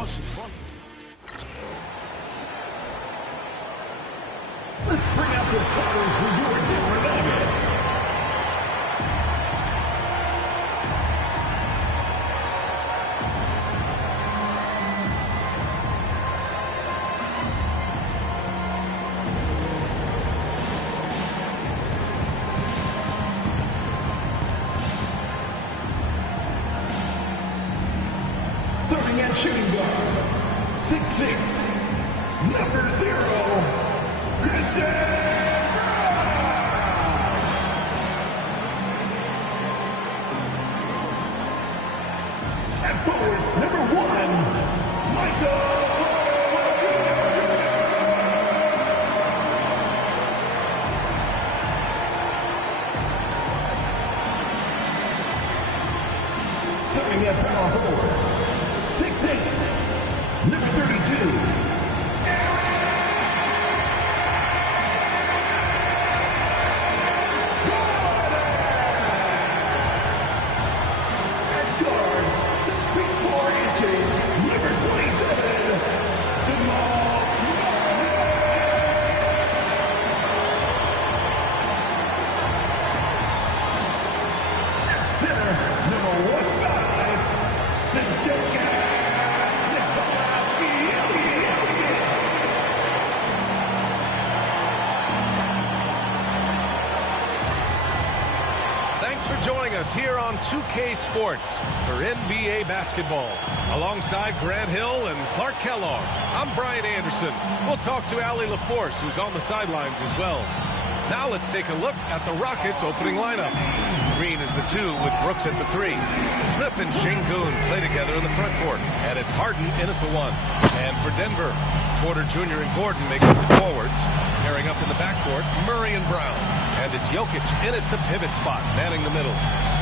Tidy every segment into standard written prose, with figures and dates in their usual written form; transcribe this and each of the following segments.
Let's bring out the starters for your Denver Nuggets. Starting at shooting guard, 6'6", number 0, Christian Brown. At forward, number 1, Michael. Starting at power forward, 6'8", number 32, Joining us here on 2K Sports for NBA basketball. Alongside Grant Hill and Clark Kellogg, I'm Brian Anderson. We'll talk to Allie LaForce, who's on the sidelines as well. Now let's take a look at the Rockets' opening lineup. Green is the 2 with Brooks at the 3. Smith and Şengün play together in the front court, and it's Harden in at the 1. And for Denver, Porter Jr. and Gordon make up the forwards. Pairing up in the backcourt, Murray and Brown. And it's Jokic in at the pivot spot, manning the middle.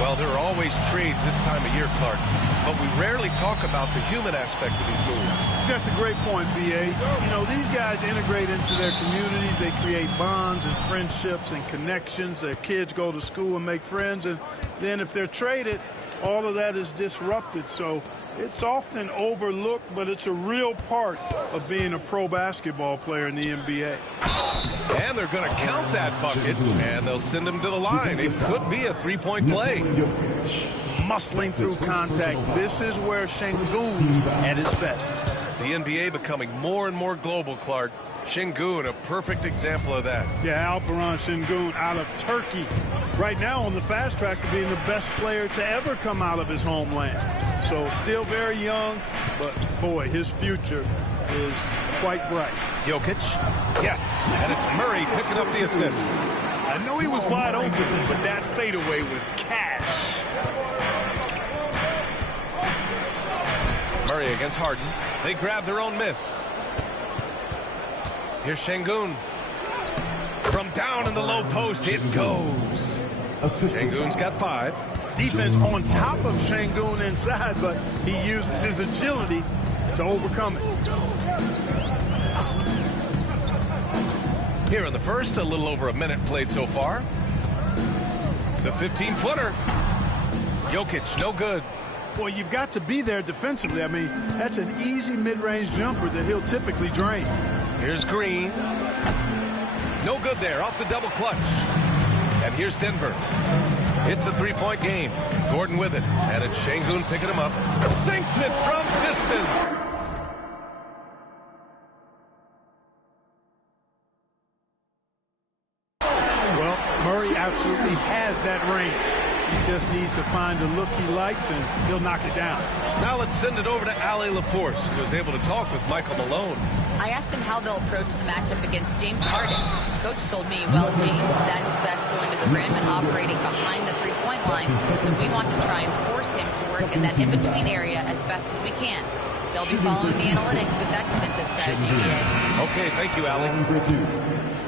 Well, there are always trades this time of year, Clark, but we rarely talk about the human aspect of these moves. That's a great point, B.A. You know, these guys integrate into their communities. They create bonds and friendships and connections. Their kids go to school and make friends, and then if they're traded, all of that is disrupted. So it's often overlooked, but it's a real part of being a pro basketball player in the NBA. And they're going to count that bucket, and they'll send him to the line. It could be a three-point play. Muscling through contact. This is where Şengün's at his best. The NBA becoming more and more global, Clark. Şengün, a perfect example of that. Yeah, Alperen Şengün out of Turkey. Right now on the fast track to being the best player to ever come out of his homeland. So still very young, but boy, his future is quite bright. Jokic, yes, and it's Murray picking up the assist. I know he was wide open, but that fadeaway was cash. Murray against Harden. They grab their own miss. Here's Şengün. From down in the low post, it goes. Şengün's got 5. Defense on top of Şengün inside, but he uses his agility to overcome it. Here in the first, a little over a minute played so far. The 15-footer. Jokic, no good. Boy, you've got to be there defensively. I mean, that's an easy mid-range jumper that he'll typically drain. Here's Green. No good there, off the double clutch. And here's Denver. It's a three-point game. Gordon with it, and it's Şengün picking him up. Sinks it from distance. Murray absolutely has that range. He just needs to find the look he likes, and he'll knock it down. Now let's send it over to Allie LaForce, who was able to talk with Michael Malone. I asked him how they'll approach the matchup against James Harden. Coach told me, well, James is at his best going to the rim and operating behind the three-point line, so we want to try and force him to work in that in-between area as best as we can. They'll be following the analytics with that defensive strategy, BA. Okay, thank you, Allie.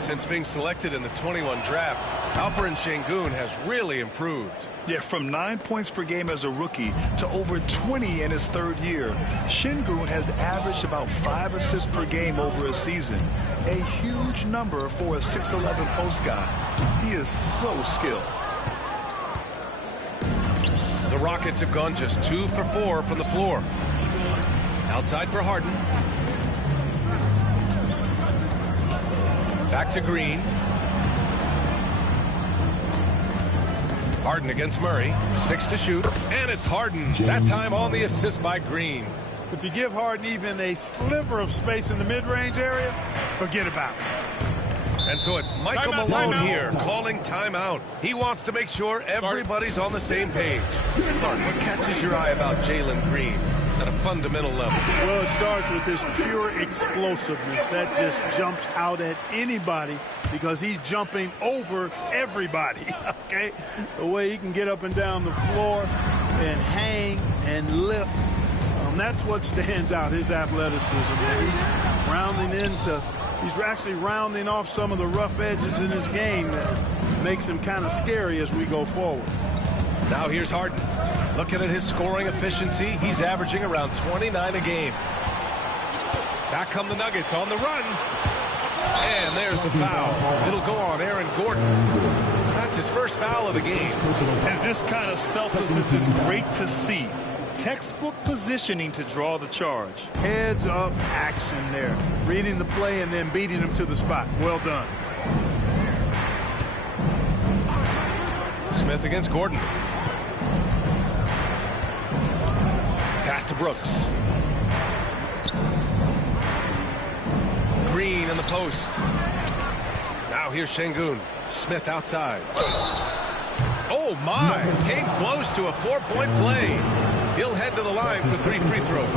Since being selected in the 21 draft, Alperen Şengün has really improved. Yeah, from 9 points per game as a rookie to over 20 in his third year. Şengün has averaged about 5 assists per game over a season. A huge number for a 6'11" post guy. He is so skilled. The Rockets have gone just 2 for 4 from the floor. Now Outside for Harden. Back to Green. Harden against Murray. 6 to shoot. And it's Harden. That time on the assist by Green. If you give Harden even a sliver of space in the mid-range area, forget about it. And so it's Michael Malone here calling timeout. He wants to make sure everybody's on the same page. Clark, what catches your eye about Jalen Green at a fundamental level? Well, it starts with his pure explosiveness. That just jumps out at anybody because he's jumping over everybody, okay? The way he can get up and down the floor and hang and lift. That's what stands out, his athleticism. He's actually rounding off some of the rough edges in his game that makes him kind of scary as we go forward. Now here's Harden. Looking at his scoring efficiency, he's averaging around 29 a game. Back come the Nuggets on the run. And there's the foul. It'll go on Aaron Gordon. That's his first foul of the game. And this kind of selflessness is great to see. Textbook positioning to draw the charge. Heads up action there. Reading the play and then beating him to the spot. Well done. Smith against Gordon. Pass to Brooks. Green in the post. Now here's Şengün. Smith outside. Oh my! Came close to a 4-point play. He'll head to the line for 3 free throws.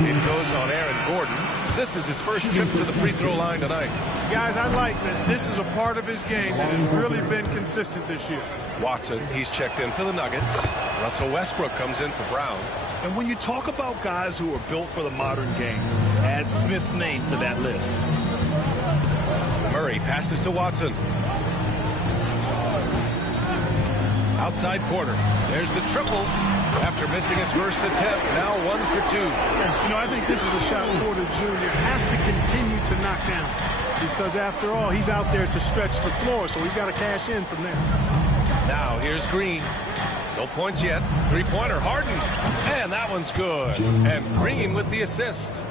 It goes on Aaron Gordon. This is his first trip to the free throw line tonight. Guys, I like this. This is a part of his game that has really been consistent this year. Watson, he's checked in for the Nuggets. Russell Westbrook comes in for Brown. And when you talk about guys who are built for the modern game, add Smith's name to that list. Murray passes to Watson. Outside Porter. There's the triple. After missing his first attempt, now 1 for 2. You know, I think this is a shot Porter Jr. has to continue to knock down because, after all, he's out there to stretch the floor, so he's got to cash in from there. Now here's Green. No points yet. 3-pointer Harden. And that one's good. And Green with the assist.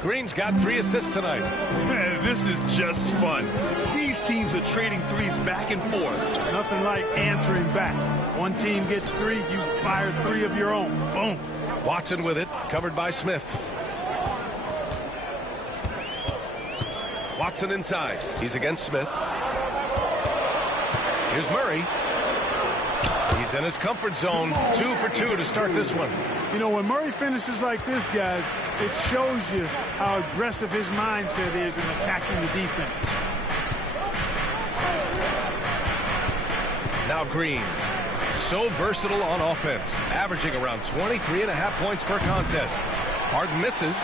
Green's got 3 assists tonight. Man, this is just fun. These teams are trading threes back and forth. Nothing like answering back. One team gets 3, you fire 3 of your own. Boom. Watson with it, covered by Smith. Watson inside. He's against Smith. Here's Murray. He's in his comfort zone. 2 for 2 to start this one. You know, when Murray finishes like this, guys, it shows you how aggressive his mindset is in attacking the defense. Now Green. So versatile on offense, averaging around 23.5 points per contest. Harden misses.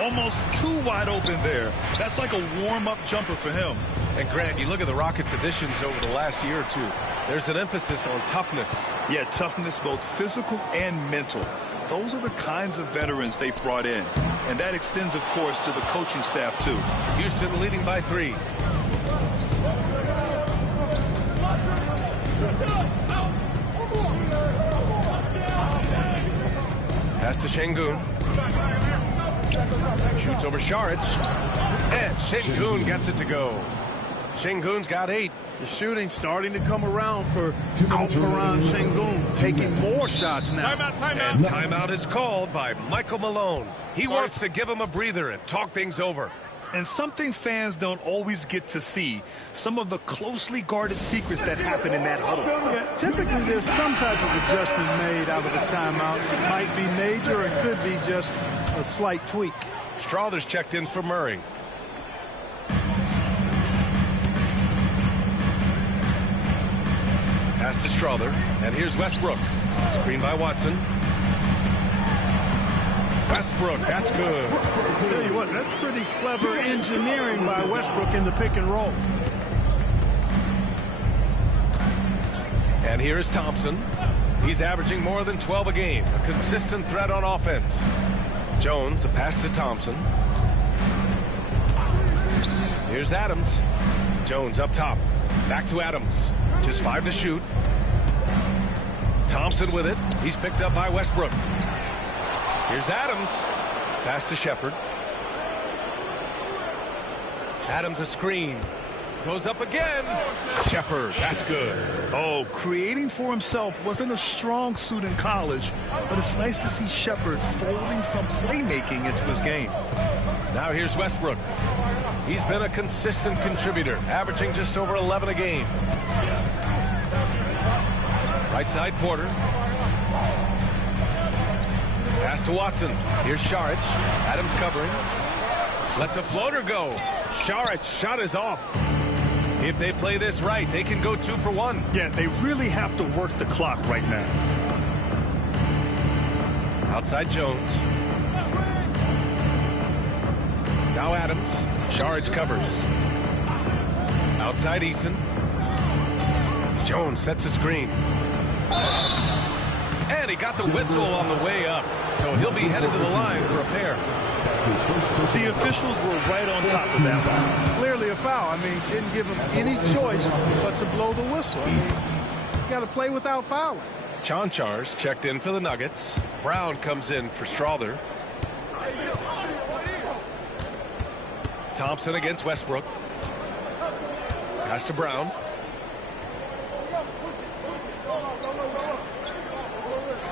Almost too wide open there. That's like a warm-up jumper for him. And Grant, you look at the Rockets' additions over the last year or two. There's an emphasis on toughness. Yeah, toughness, both physical and mental. Those are the kinds of veterans they've brought in. And that extends, of course, to the coaching staff, too. Houston leading by 3. Pass to Şengün. Shoots over Šarić. And Şengün gets it to go. Şengün's got 8. The shooting starting to come around for Alperen Şengün, taking more shots now. Timeout. And timeout is called by Michael Malone. He wants to give him a breather and talk things over. And something fans don't always get to see, some of the closely guarded secrets that happen in that huddle. Yeah, typically there's some type of adjustment made out of the timeout. It might be major or it could be just a slight tweak. Strawther's checked in for Murray. Pass to Strawther, and here's Westbrook. Screen by Watson. Westbrook, that's good. I'll tell you what, that's pretty clever engineering by Westbrook in the pick and roll. And here is Thompson. He's averaging more than 12 a game, a consistent threat on offense. Jones, the pass to Thompson. Here's Adams. Jones up top. Back to Adams. Just 5 to shoot. Thompson with it. He's picked up by Westbrook. Here's Adams. Pass to Shepard. Adams a screen. Goes up again. Shepard, that's good. Oh, creating for himself wasn't a strong suit in college, but it's nice to see Shepard folding some playmaking into his game. Now here's Westbrook. He's been a consistent contributor, averaging just over 11 a game. Right side, Porter. Pass to Watson. Here's Šarić. Adams covering. Lets a floater go. Šarić shot is off. If they play this right, they can go 2 for 1. Yeah, they really have to work the clock right now. Outside Jones. Now Adams. Šarić covers. Outside Eason. Jones sets a screen. And he got the whistle on the way up. So he'll be headed to the line for a pair. The officials were right on top of that one. Clearly a foul. I mean, didn't give him any choice but to blow the whistle. I mean, you got to play without fouling. Čančars checked in for the Nuggets. Brown comes in for Strawther. Thompson against Westbrook. Pass to Brown.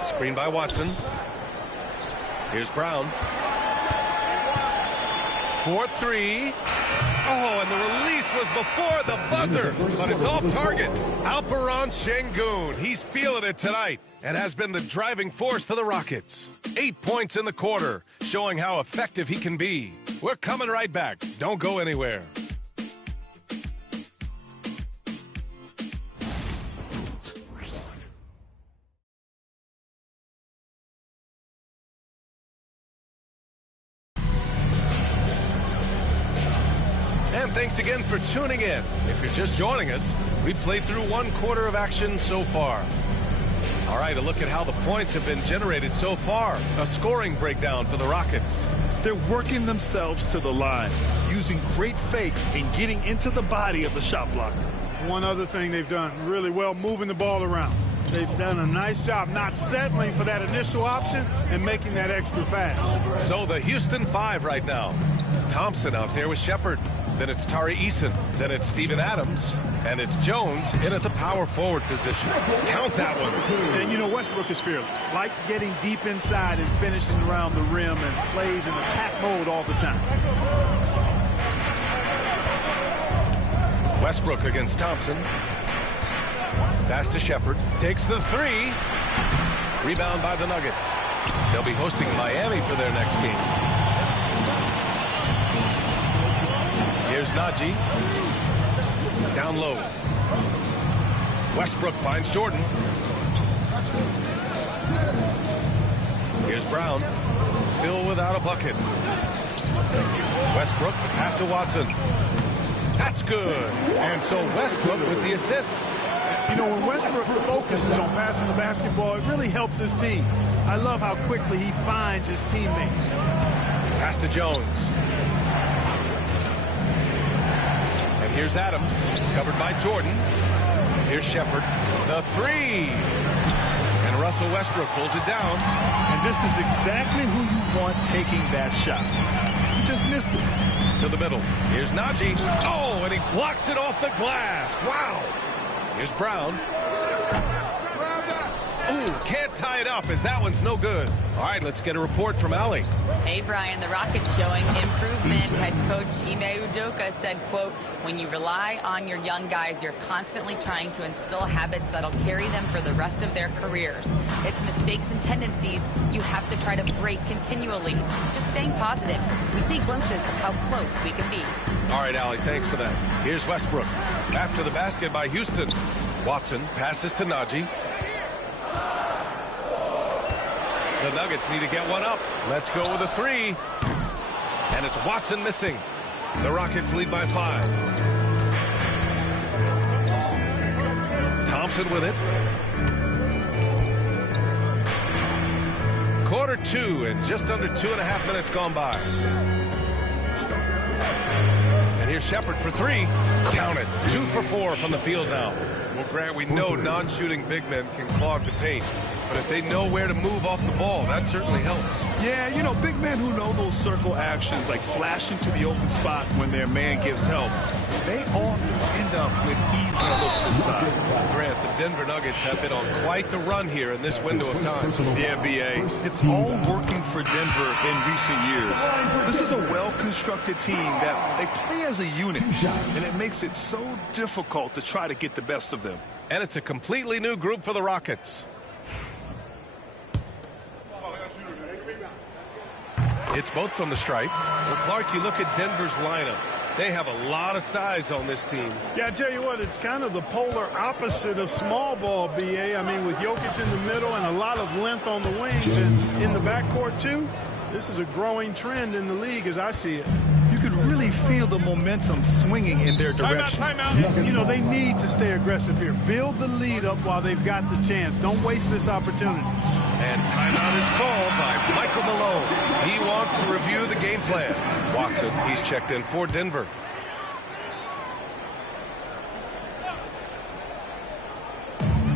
Screen by Watson. Here's Brown. 4-3. Oh, and the release was before the buzzer, but it's off target. Alperen Şengün. He's feeling it tonight and has been the driving force for the Rockets. 8 points in the quarter, showing how effective he can be. We're coming right back. Don't go anywhere. And thanks again for tuning in. If you're just joining us, we've played through 1 quarter of action so far. All right, a look at how the points have been generated so far. A scoring breakdown for the Rockets. They're working themselves to the line, using great fakes and getting into the body of the shot blocker. One other thing they've done really well, moving the ball around. They've done a nice job not settling for that initial option and making that extra fast. So the Houston 5 right now. Thompson out there with Shepard. Then it's Tari Eason. Then it's Steven Adams. And it's Jones in at the power forward position. Count that one. And you know, Westbrook is fearless. Likes getting deep inside and finishing around the rim and plays in attack mode all the time. Westbrook against Thompson. Pass to Shepard. Takes the 3. Rebound by the Nuggets. They'll be hosting Miami for their next game. Here's Naji. Down low. Westbrook finds Jordan. Here's Brown. Still without a bucket. Westbrook, pass to Watson. That's good. And so Westbrook with the assist. You know, when Westbrook focuses on passing the basketball, it really helps his team. I love how quickly he finds his teammates. Pass to Jones. And here's Adams, covered by Jordan. Here's Shepard. The 3. And Russell Westbrook pulls it down. And this is exactly who you want taking that shot. He just missed it. To the middle. Here's Naji. Oh, and he blocks it off the glass. Wow. Here's Brown. Ooh, can't tie it up as that one's no good. All right, let's get a report from Allie. Hey, Brian, the Rockets showing improvement. Head coach Ime Udoka said, quote, when you rely on your young guys, you're constantly trying to instill habits that'll carry them for the rest of their careers. It's mistakes and tendencies you have to try to break continually. Just staying positive. We see glimpses of how close we can be. All right, Allie, thanks for that. Here's Westbrook. After the basket by Houston. Watson passes to Naji. The Nuggets need to get one up. Let's go with a 3. And it's Watson missing. The Rockets lead by 5. Thompson with it. Quarter 2 and just under 2.5 minutes gone by. Here's Shepard for three. Count it. 2 for 4 from the field now. Well, Grant, we know non-shooting big men can clog the paint. But if they know where to move off the ball, that certainly helps. Yeah, you know, big men who know those circle actions, like flashing to the open spot when their man gives help, they often end up with easy looks inside. Grant, the Denver Nuggets have been on quite the run here in this window of time. The NBA, it's all working for Denver in recent years. This is a well-constructed team that they play as a unit, and it makes it so difficult to try to get the best of them. And it's a completely new group for the Rockets. It's both from the stripe. Well, Clark, you look at Denver's lineups. They have a lot of size on this team. Yeah, I tell you what, it's kind of the polar opposite of small ball, B.A. I mean, with Jokic in the middle and a lot of length on the wings and in the backcourt, too, this is a growing trend in the league as I see it. You can really feel the momentum swinging in their direction. Timeout. You know, they need to stay aggressive here. Build the lead up while they've got the chance. Don't waste this opportunity. And timeout is called by Michael Malone. He wants to review the game plan. Watson, he's checked in for Denver.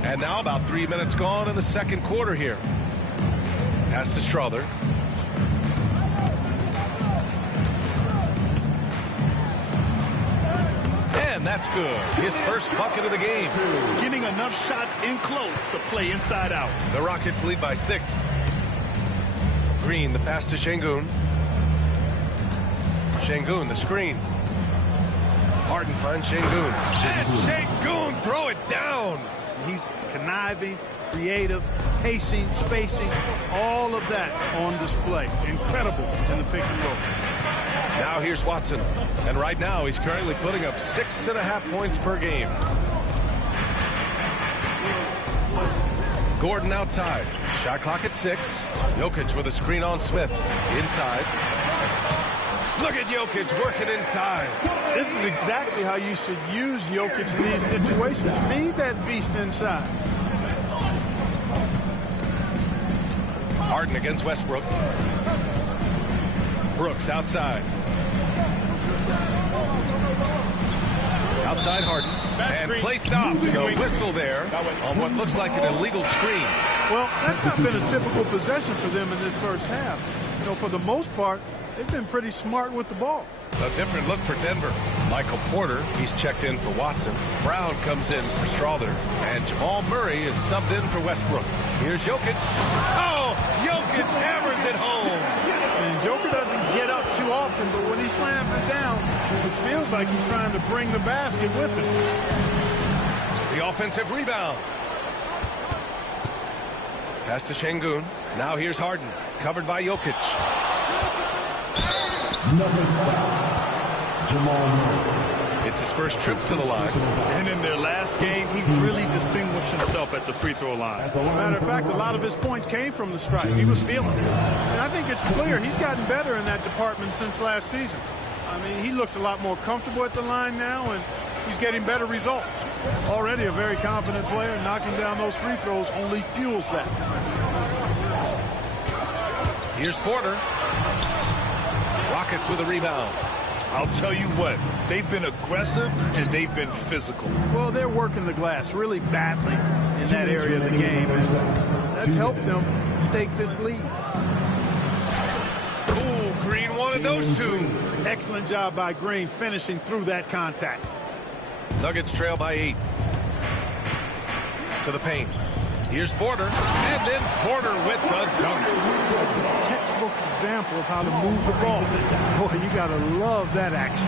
And now about 3 minutes gone in the second quarter here. Pass to Strother. And that's good. His first bucket of the game. Getting enough shots in close to play inside out. The Rockets lead by 6. Green, the pass to Şengün. Şengün, the screen. Harden finds Şengün. And Şengün, throw it down. He's conniving, creative, pacing, spacing, all of that on display. Incredible in the pick and roll. Now here's Watson. And right now he's currently putting up 6.5 points per game. Gordon outside. Shot clock at 6. Jokic with a screen on Smith. Inside. Look at Jokic working inside. This is exactly how you should use Jokic in these situations. Feed that beast inside. Harden against Westbrook. Brooks outside. Outside Harden. And play stop. So whistle there on what looks like an illegal screen. Well, that's not been a typical possession for them in this first half. You know, for the most part, they've been pretty smart with the ball. A different look for Denver. Michael Porter, he's checked in for Watson. Brown comes in for Strother. And Jamal Murray is subbed in for Westbrook. Here's Jokic. Oh, Jokic hammers it home. And Joker doesn't get up too often, but when he slams it down, it feels like he's trying to bring the basket with him. The offensive rebound. Pass to Şengün. Now here's Harden. Covered by Jokic. It's his first trip to the line. And in their last game, he really distinguished himself at the free throw line. Matter of fact, a lot of his points came from the stripe. He was feeling it. And I think it's clear he's gotten better in that department since last season. I mean, he looks a lot more comfortable at the line now, and he's getting better results. Already a very confident player. Knocking down those free throws only fuels that. Here's Porter. Rockets with a rebound. I'll tell you what, they've been aggressive and they've been physical. Well, they're working the glass really badly in that area of the game, and that's helped them stake this lead. Ooh, Green wanted those two. Excellent job by Green finishing through that contact. Nuggets trail by 8. To the paint. Here's Porter, and then Porter with the dunk. It's a textbook example of how to move the ball. Boy, you got to love that action.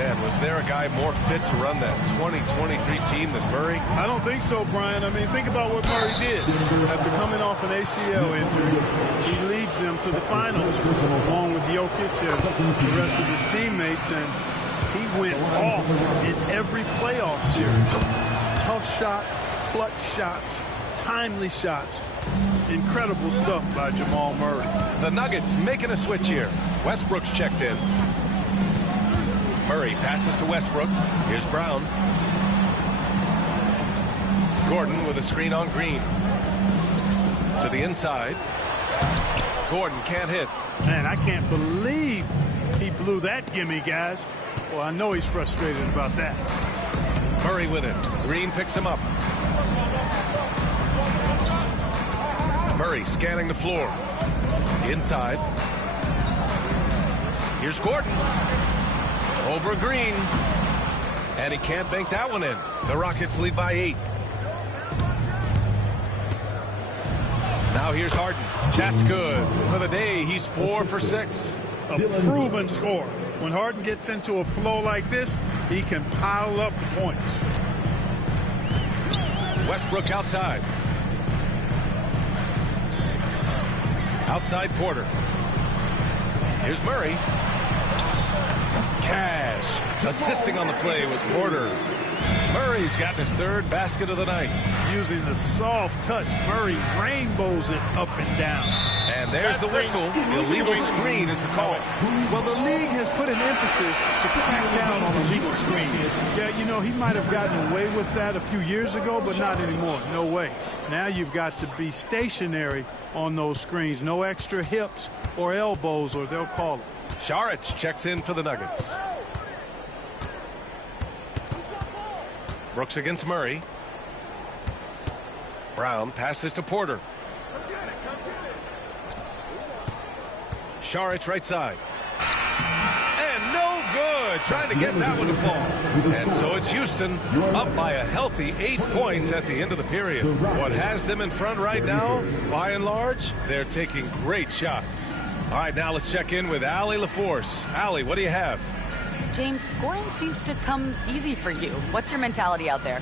Man, was there a guy more fit to run that 2023 team than Murray? I don't think so, Brian. I mean, think about what Murray did. After coming off an ACL injury, he leads them to the finals along with Jokic and the rest of his teammates, and he went off in every playoff series. Tough shots, clutch shots, timely shots. Incredible stuff by Jamal Murray. The Nuggets making a switch here. Westbrook's checked in. Murray passes to Westbrook. Here's Brown. Gordon with a screen on Green. To the inside. Gordon can't hit. Man, I can't believe he blew that gimme, guys. Well, I know he's frustrated about that. Murray with it. Green picks him up. Murray scanning the floor. Inside. Here's Gordon. Over Green. And he can't bank that one in. The Rockets lead by 8. Now here's Harden. That's good. For the day, he's 4 for 6. A proven score. When Harden gets into a flow like this, he can pile up points. Westbrook outside. Outside Porter. Here's Murray. Cash assisting on the play with Porter. Murray's gotten his 3rd basket of the night. Using the soft touch, Murray rainbows it up and down. And there's the whistle. Illegal screen is the call. Well, the league has put an emphasis to crack down on illegal screens. Yeah, you know, he might have gotten away with that a few years ago, but not anymore. No way. Now you've got to be stationary on those screens. No extra hips or elbows, or they'll call it. Saric checks in for the Nuggets. Brooks against Murray. Brown passes to Porter. Saric right side. And no good. Trying to get that one to fall. And so it's Houston up by a healthy 8 points at the end of the period. What has them in front right now, by and large, they're taking great shots. All right, now let's check in with Allie LaForce. Allie, what do you have? James, scoring seems to come easy for you. What's your mentality out there?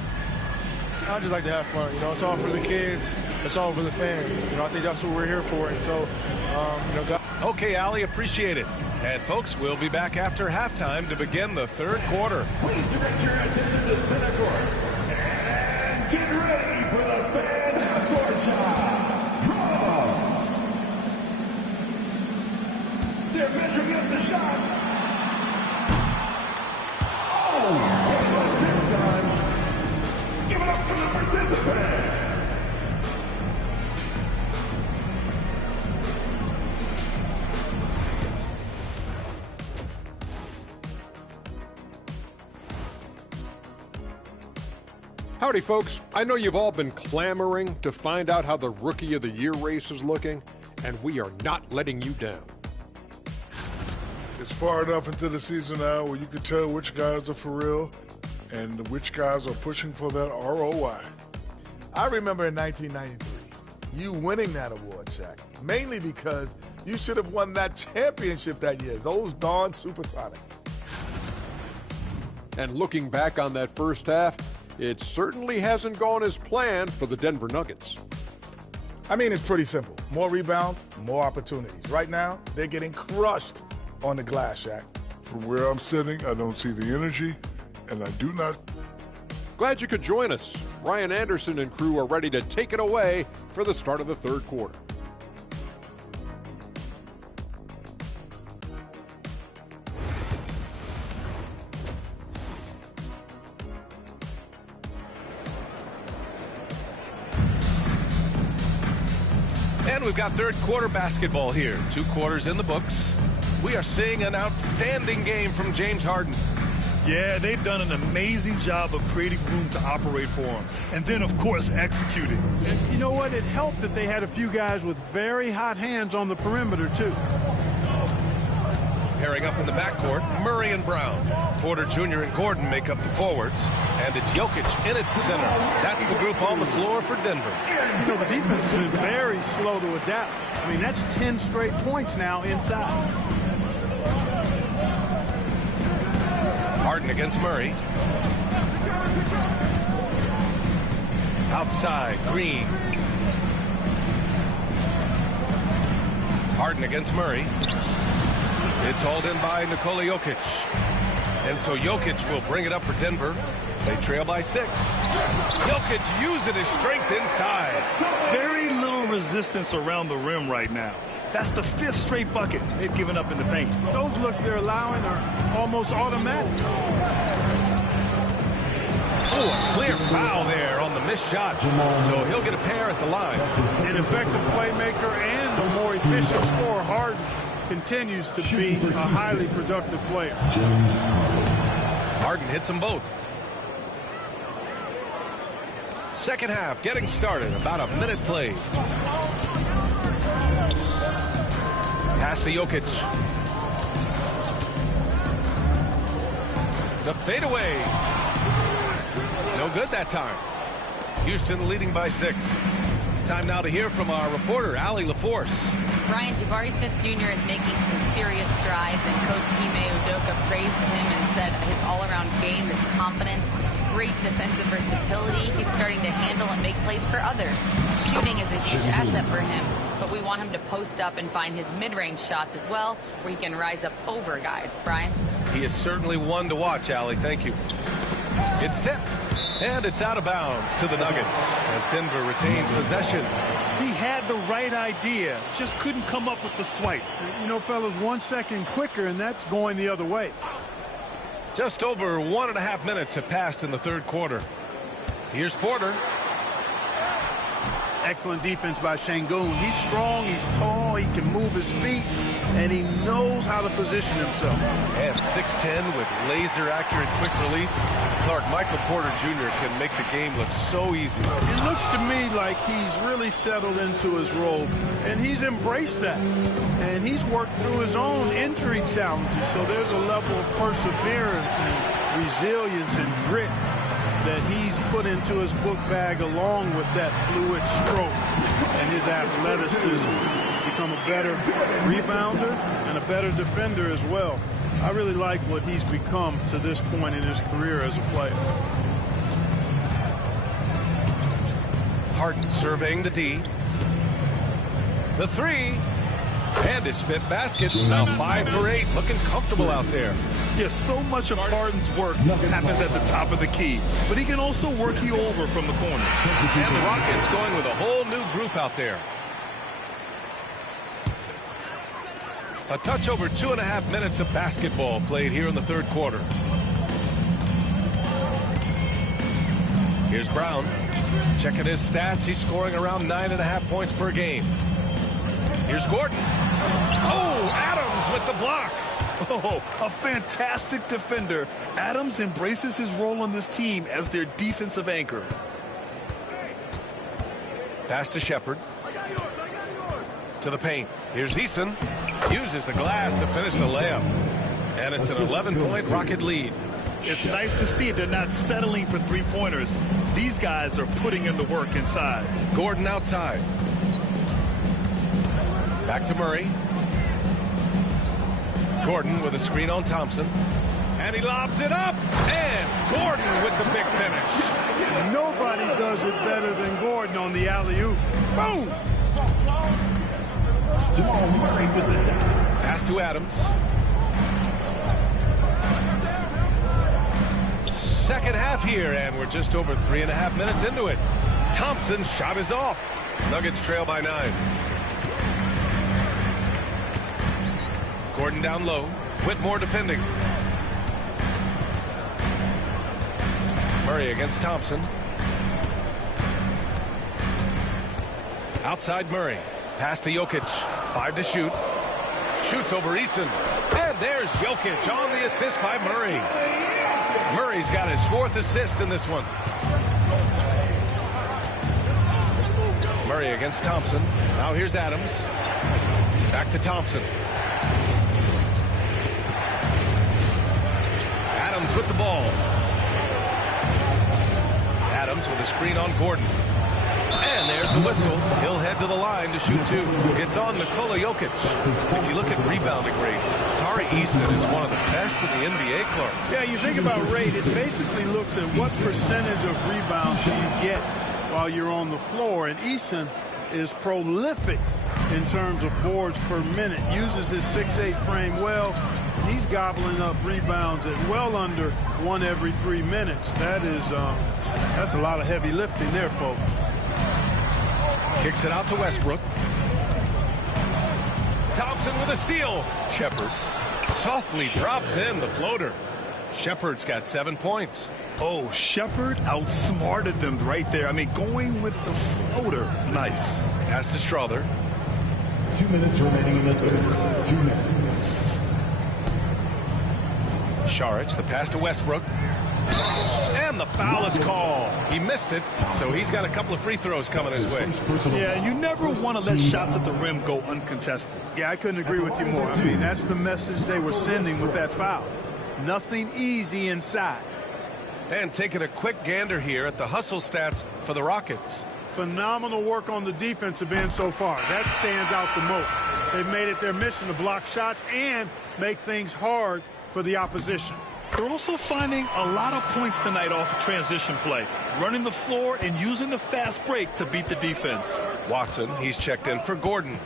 I just like to have fun. You know, it's all for the kids. It's all for the fans. You know, I think that's what we're here for. And so, you know, Okay, Allie, appreciate it. And, folks, we'll be back after halftime to begin the 3rd quarter. Please direct your attention to center court. And get ready for the fan half-court shot. Draw. They're measuring up the shot. Oh, next time. Give it up for the participant. Howdy, folks. I know you've all been clamoring to find out how the Rookie of the Year race is looking, and we are not letting you down. It's far enough into the season now where you can tell which guys are for real and which guys are pushing for that ROI. I remember in 1993, you winning that award, Shaq, mainly because you should have won that championship that year. Those darn Supersonics. And looking back on that first half, it certainly hasn't gone as planned for the Denver Nuggets. I mean, it's pretty simple. More rebounds, more opportunities. Right now, they're getting crushed on the glass, Shaq. From where I'm sitting, I don't see the energy, and I do not. Glad you could join us. Ryan Anderson and crew are ready to take it away for the start of the 3rd quarter. And we've got 3rd quarter basketball here. 2 quarters in the books. We are seeing an outstanding game from James Harden. Yeah, they've done an amazing job of creating room to operate for him. And then, of course, executing. And you know what? It helped that they had a few guys with very hot hands on the perimeter, too. Pairing up in the backcourt, Murray and Brown. Porter Jr. and Gordon make up the forwards. And it's Jokic in at center. That's the group on the floor for Denver. You know, the defense has been very slow to adapt. I mean, that's 10 straight points now inside. Harden against Murray. Outside, Green. Harden against Murray. It's hauled in by Nikola Jokic. And so Jokic will bring it up for Denver. They trail by 6. Jokic using his strength inside. Very little resistance around the rim right now. That's the 5th straight bucket they've given up in the paint. Those looks they're allowing are almost automatic. Oh, a clear foul there on the missed shot. So he'll get a pair at the line. An effective playmaker and a more efficient scorer, Harden. continues to be a highly productive player. Harden hits them both. Second half getting started. About a minute played. Pass to Jokic. The fadeaway. No good that time. Houston leading by 6. Time now to hear from our reporter, Allie LaForce. Brian, Jabari Smith Jr. is making some serious strides, and Coach Ime Udoka praised him and said his all-around game is confidence, great defensive versatility. He's starting to handle and make plays for others. Shooting is a huge asset for him, but we want him to post up and find his mid-range shots as well, where he can rise up over guys. Brian? He is certainly one to watch, Allie. Thank you. It's tipped, and it's out of bounds to the Nuggets as Denver retains possession. He had the right idea, just couldn't come up with the swipe. You know, fellas, 1 second quicker, and that's going the other way. Just over 1.5 minutes have passed in the third quarter. Here's Porter. Excellent defense by Şengün. He's strong, he's tall, he can move his feet, and he knows how to position himself. And 6'10" with laser-accurate quick release. Clark, Michael Porter Jr. can make the game look so easy. It looks to me like he's really settled into his role, and he's embraced that. And he's worked through his own injury challenges, so there's a level of perseverance and resilience and grit that he's put into his book bag along with that fluid stroke and his athleticism. He's become a better rebounder and a better defender as well. I really like what he's become to this point in his career as a player. Harden surveying the D. The 3. And his 5th basket. Now 5 for 8. Looking comfortable out there. Yes, so much of Harden's work happens at the top of the key, but he can also work you over from the corners. And the Rockets going with a whole new group out there. A touch over 2.5 minutes of basketball played here in the third quarter. Here's Brown. Checking his stats. He's scoring around 9.5 points per game. Here's Gordon. Oh, Adams with the block. Oh, a fantastic defender. Adams embraces his role on this team as their defensive anchor. Pass to Shepherd. To the paint. Here's Eason. Uses the glass to finish the layup. And it's an 11-point Rocket lead. It's nice to see they're not settling for three-pointers. These guys are putting in the work inside. Gordon outside. Back to Murray. Gordon with a screen on Thompson. And he lobs it up. And Gordon with the big finish. Nobody does it better than Gordon on the alley-oop. Boom! Jamal Murray with the down. Pass to Adams. Second half here, and we're just over 3.5 minutes into it. Thompson's shot is off. Nuggets trail by 9. Gordon down low. Whitmore defending. Murray against Thompson. Outside Murray. Pass to Jokic. 5 to shoot. Shoots over Eason. And there's Jokic on the assist by Murray. Murray's got his 4th assist in this one. Murray against Thompson. Now here's Adams. Back to Thompson. Adams with the ball. Adams with a screen on Gordon. And there's a whistle. He'll head to the line to shoot 2. It's on Nikola Jokic. If you look at rebounding rate, Tari Eason is one of the best in the NBA, Clark. Yeah, you think about rate, it basically looks at what percentage of rebounds do you get while you're on the floor. And Eason is prolific in terms of boards per minute. Uses his 6'8" frame well. He's gobbling up rebounds at well under 1 every 3 minutes. That's a lot of heavy lifting there, folks. Kicks it out to Westbrook. Thompson with a steal. Shepherd softly drops in the floater. Shepherd's got 7 points. Oh, Shepherd outsmarted them right there. I mean, going with the floater. Nice. Pass to Strother. 2 minutes remaining in the third. 2 minutes. Saric, the pass to Westbrook. And the foul is called. He missed it, so he's got a couple of free throws coming his way. Yeah, you never want to let shots at the rim go uncontested. Yeah, I couldn't agree with you more. I mean, that's the message they were sending with that foul. Nothing easy inside. And taking a quick gander here at the hustle stats for the Rockets. Phenomenal work on the defensive end so far. That stands out the most. They've made it their mission to block shots and make things hard for the opposition. They're also finding a lot of points tonight off of transition play, running the floor and using the fast break to beat the defense. Watson, he's checked in for Gordon.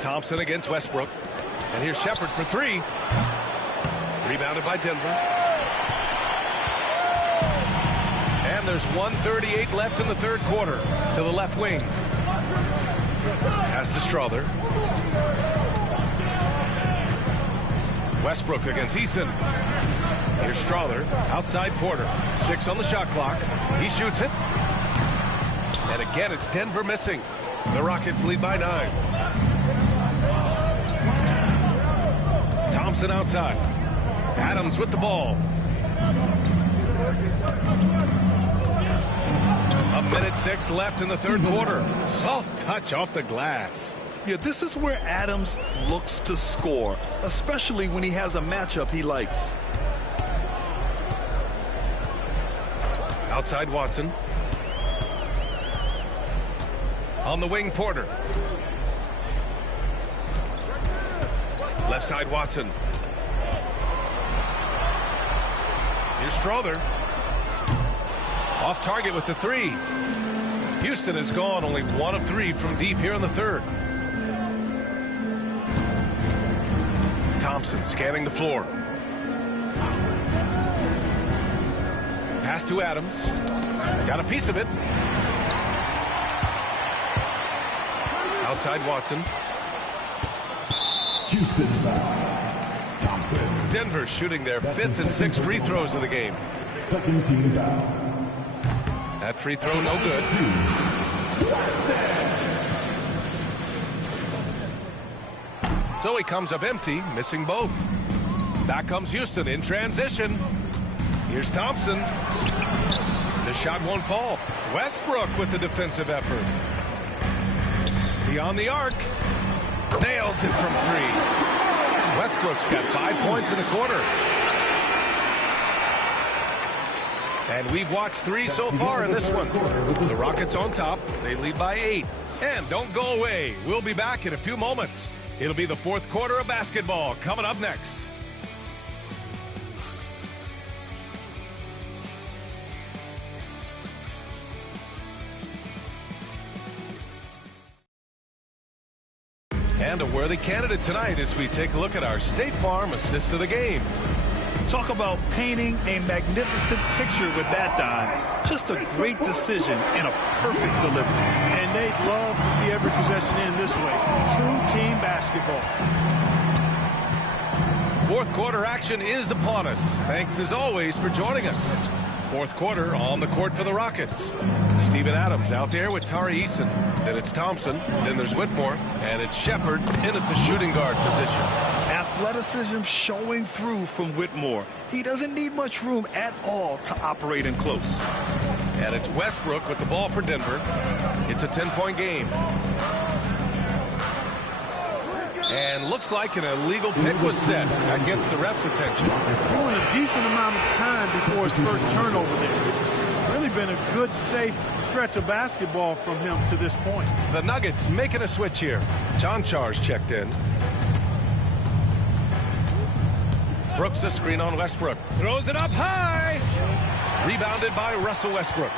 Thompson against Westbrook. And here's Shepherd for 3. Rebounded by Denver. And there's 1:38 left in the third quarter. To the left wing. Pass to Strother. Westbrook against Eason. Here's Strother. Outside Porter. 6 on the shot clock. He shoots it. And again, it's Denver missing. The Rockets lead by 9. Thompson outside. Adams with the ball. 1:06 left in the third quarter. Soft touch off the glass. Yeah, this is where Adams looks to score, especially when he has a matchup he likes. Outside Watson. On the wing, Porter. Left side, Watson. Here's Strother. Off target with the 3. Houston has gone only 1 of 3 from deep here in the third. Thompson scanning the floor. Pass to Adams. Got a piece of it. Outside Watson. Houston foul. Thompson. Denver shooting their 5th and 6th free throws of the game. Second team foul. That free throw no good. So he comes up empty, missing both. Back comes Houston in transition. Here's Thompson. The shot won't fall. Westbrook with the defensive effort. Beyond the arc. Nails it from 3. Westbrook's got 5 points in the quarter. And we've watched 3 so far in this one. The Rockets on top. They lead by 8. And don't go away. We'll be back in a few moments. It'll be the fourth quarter of basketball coming up next. And a worthy candidate tonight as we take a look at our State Farm assist of the game. Talk about painting a magnificent picture with that dime. Just a great decision and a perfect delivery. And they'd love to see every possession end this way. True team basketball. Fourth quarter action is upon us. Thanks as always for joining us. Fourth quarter on the court for the Rockets. Steven Adams out there with Tari Eason. Then it's Thompson. Then there's Whitmore. And it's Shepherd in at the shooting guard position. Athleticism showing through from Whitmore. He doesn't need much room at all to operate in close. And it's Westbrook with the ball for Denver. It's a 10-point game. And looks like an illegal pick was set. That gets the ref's attention. It's going a decent amount of time before his first turnover there. It's really been a good, safe stretch of basketball from him to this point. The Nuggets making a switch here. John Char's checked in. Brooks a screen on Westbrook. Throws it up high. Rebounded by Russell Westbrook.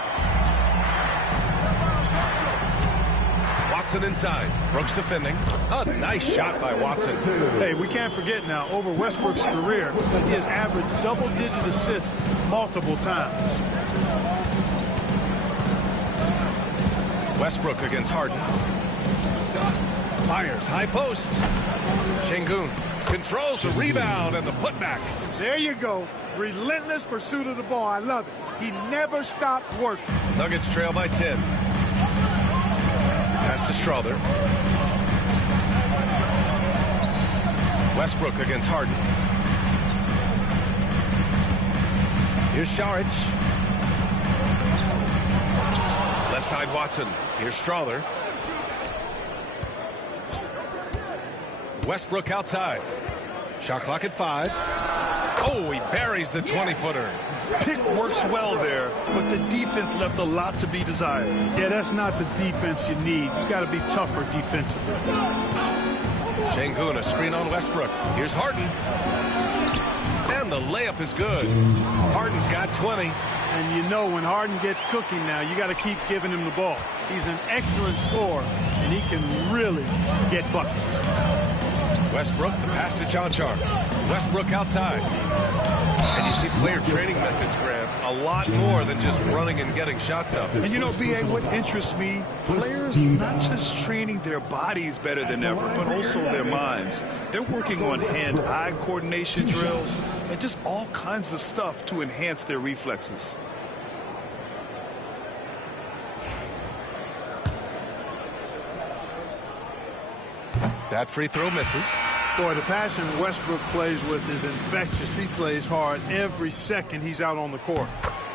Watson inside. Brooks defending. A nice shot by Watson. Hey, we can't forget now, over Westbrook's career, he has averaged double-digit assists multiple times. Westbrook against Harden. Fires high post. Şengün controls the rebound and the putback. There you go. Relentless pursuit of the ball. I love it. He never stopped working. Nuggets trail by 10. Pass to Strother. Westbrook against Harden. Here's Saric. Left side Watson. Here's Strother. Westbrook outside. Shot clock at 5. Oh, he buries the 20-footer. Pick works well there, but the defense left a lot to be desired. Yeah, that's not the defense you need. You got to be tougher defensively. Şengün, a screen on Westbrook. Here's Harden. And the layup is good. Harden's got 20. And you know when Harden gets cooking now, you got to keep giving him the ball. He's an excellent scorer, and he can really get buckets. Westbrook, the pass to Cancar. Westbrook outside. And you see player training methods, Grant, a lot more than just running and getting shots up. And you know, B.A., what interests me, players not just training their bodies better than ever, but also their minds. They're working on hand-eye coordination drills and just all kinds of stuff to enhance their reflexes. That free throw misses. Boy, the passion Westbrook plays with is infectious. He plays hard every second he's out on the court.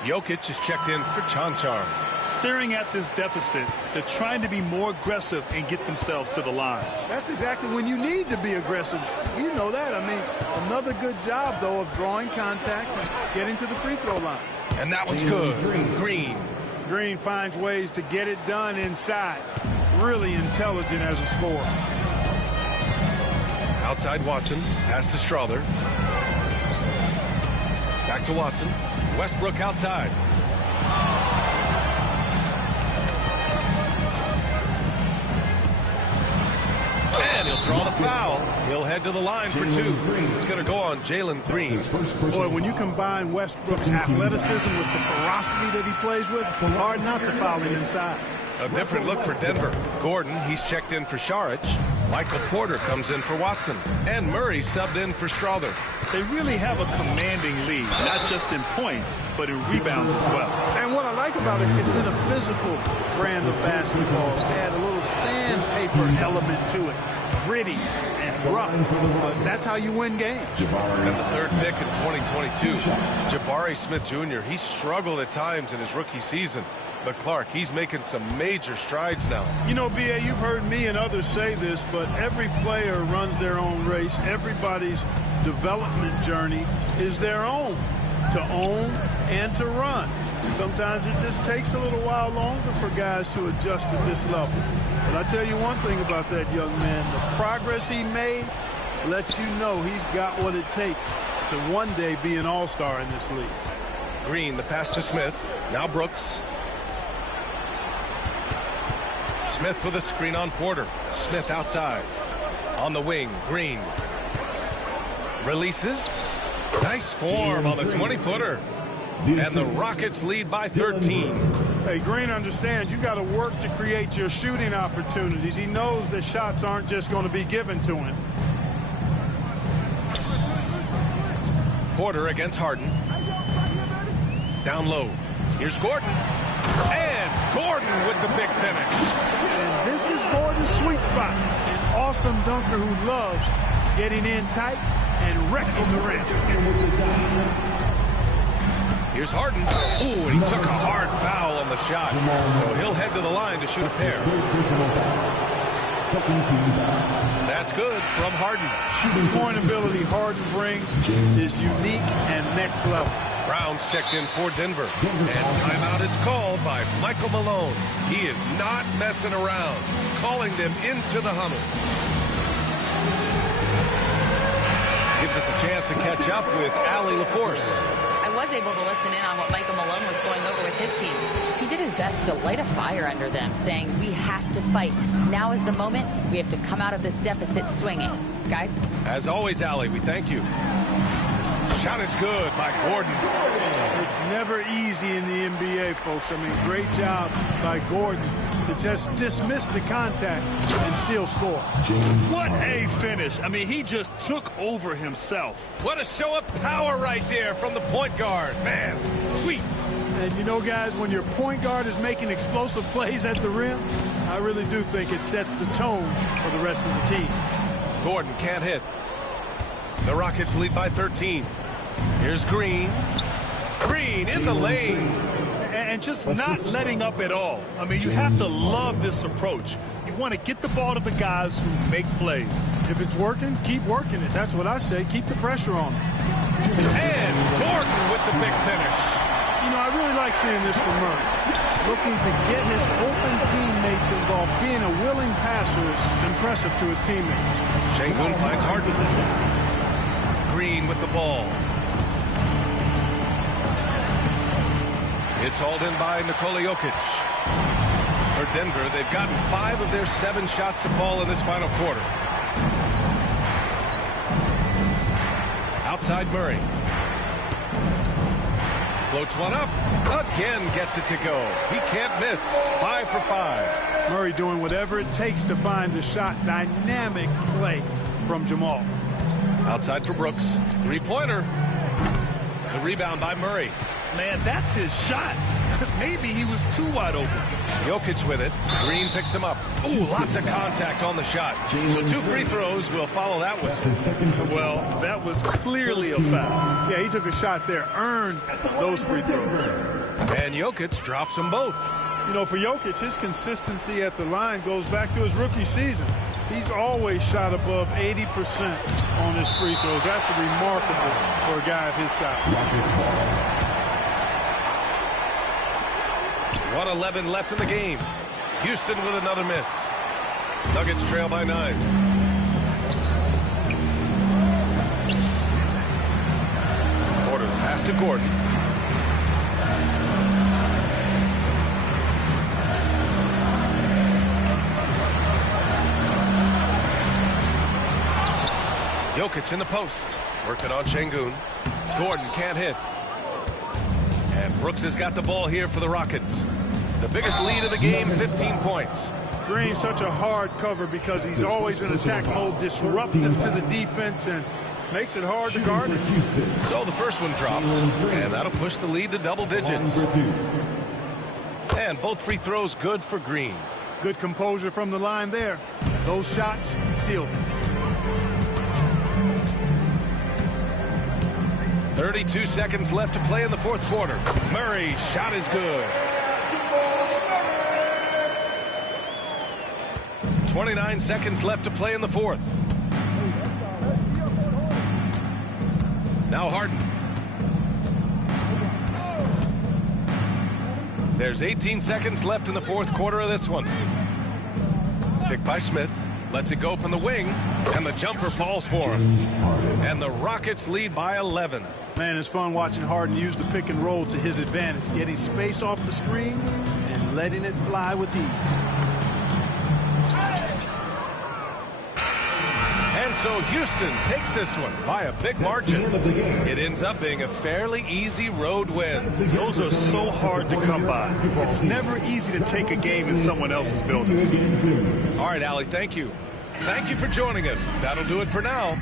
Jokic is checked in for Cancar. Staring at this deficit, they're trying to be more aggressive and get themselves to the line. That's exactly when you need to be aggressive. You know that. I mean, another good job, though, of drawing contact and getting to the free throw line. And that one's good. Green. Green finds ways to get it done inside. Really intelligent as a scorer. Outside Watson. Pass to Strother. Back to Watson. Westbrook outside. And he'll draw the foul. He'll head to the line for 2. It's going to go on Jalen Green. Boy, when you combine Westbrook's athleticism with the ferocity that he plays with, hard not to foul him inside. A different look for Denver. Gordon, he's checked in for Saric. Michael Porter comes in for Watson. And Murray subbed in for Strother. They really have a commanding lead, not just in points, but in rebounds as well. And what I like about it, it's been a physical brand of basketball. It's had a little sandpaper element to it. Gritty and rough. But that's how you win games. And the third pick in 2022, Jabari Smith Jr., he struggled at times in his rookie season. But Clark, he's making some major strides now. You know, B.A., you've heard me and others say this, but every player runs their own race. Everybody's development journey is their own, to own and to run. Sometimes it just takes a little while longer for guys to adjust at this level. But I tell you one thing about that young man, the progress he made lets you know he's got what it takes to one day be an all-star in this league. Green, the pass to Smith. Now Brooks. Smith with a screen on Porter. Smith outside. On the wing, Green. Releases. Nice form on the 20-footer. And the Rockets lead by 13. Hey, Green understands you got to work to create your shooting opportunities. He knows that shots aren't just going to be given to him. Porter against Harden. Down low. Here's Gordon. And Gordon with the big finish. And this is Gordon's sweet spot. An awesome dunker who loves getting in tight and wrecking the rim. Here's Harden. Ooh, he took a hard foul on the shot. So he'll head to the line to shoot a pair. That's good from Harden. The scoring ability Harden brings is unique and next level. Brown's checked in for Denver. And timeout is called by Michael Malone. He is not messing around, calling them into the huddle. Gives us a chance to catch up with Allie LaForce. I was able to listen in on what Michael Malone was going over with his team. He did his best to light a fire under them, saying, we have to fight. Now is the moment. We have to come out of this deficit swinging. Guys? As always, Allie, we thank you. Shot is good by Gordon. It's never easy in the NBA, folks. I mean, great job by Gordon to just dismiss the contact and still score. What a finish. I mean, he just took over himself. What a show of power right there from the point guard. Man, sweet. And you know, guys, when your point guard is making explosive plays at the rim, I really do think it sets the tone for the rest of the team. Gordon can't hit. The Rockets lead by 13. Here's Green. Green in the lane. And just not letting up at all. I mean, you have to love this approach. You want to get the ball to the guys who make plays. If it's working, keep working it. That's what I say. Keep the pressure on them. And Gordon with the big finish. You know, I really like seeing this from Murray. Looking to get his open teammates involved. Being a willing passer is impressive to his teammates. Sengun finds Harden. Green with the ball. It's hauled in by Nikola Jokic. For Denver, they've gotten 5 of their 7 shots to fall in this final quarter. Outside Murray. Floats one up. Again gets it to go. He can't miss. 5 for 5. Murray doing whatever it takes to find the shot. Dynamic play from Jamal. Outside for Brooks. Three-pointer. The rebound by Murray. Man, that's his shot. Maybe he was too wide open. Jokic with it. Green picks him up. Ooh, lots of contact on the shot. So 2 free throws will follow that whistle. Well, that was clearly a foul. Yeah, he took a shot there. Earned those free throws. And Jokic drops them both. You know, for Jokic, his consistency at the line goes back to his rookie season. He's always shot above 80% on his free throws. That's remarkable for a guy of his size. 1:11 left in the game. Houston with another miss. Nuggets trail by 9. Porter pass to Gordon. Jokic in the post. Working on Sengun. Gordon can't hit. And Brooks has got the ball here for the Rockets. The biggest lead of the game, 15 points. Green, such a hard cover because he's always in attack mode, disruptive to the defense, and makes it hard to guard him. So the first one drops, and that'll push the lead to double digits. And both free throws good for Green. Good composure from the line there. Those shots sealed. 32 seconds left to play in the fourth quarter. Murray's shot is good. 29 seconds left to play in the fourth. Now Harden. There's 18 seconds left in the fourth quarter of this one. Pick by Smith. Lets it go from the wing, and the jumper falls for him. And the Rockets lead by 11. Man, it's fun watching Harden use the pick and roll to his advantage, getting space off the screen and letting it fly with ease. And so Houston takes this one by a big margin. It ends up being a fairly easy road win. Those are so hard to come by. It's never easy to take a game in someone else's building. All right, Allie, thank you. Thank you for joining us. That'll do it for now.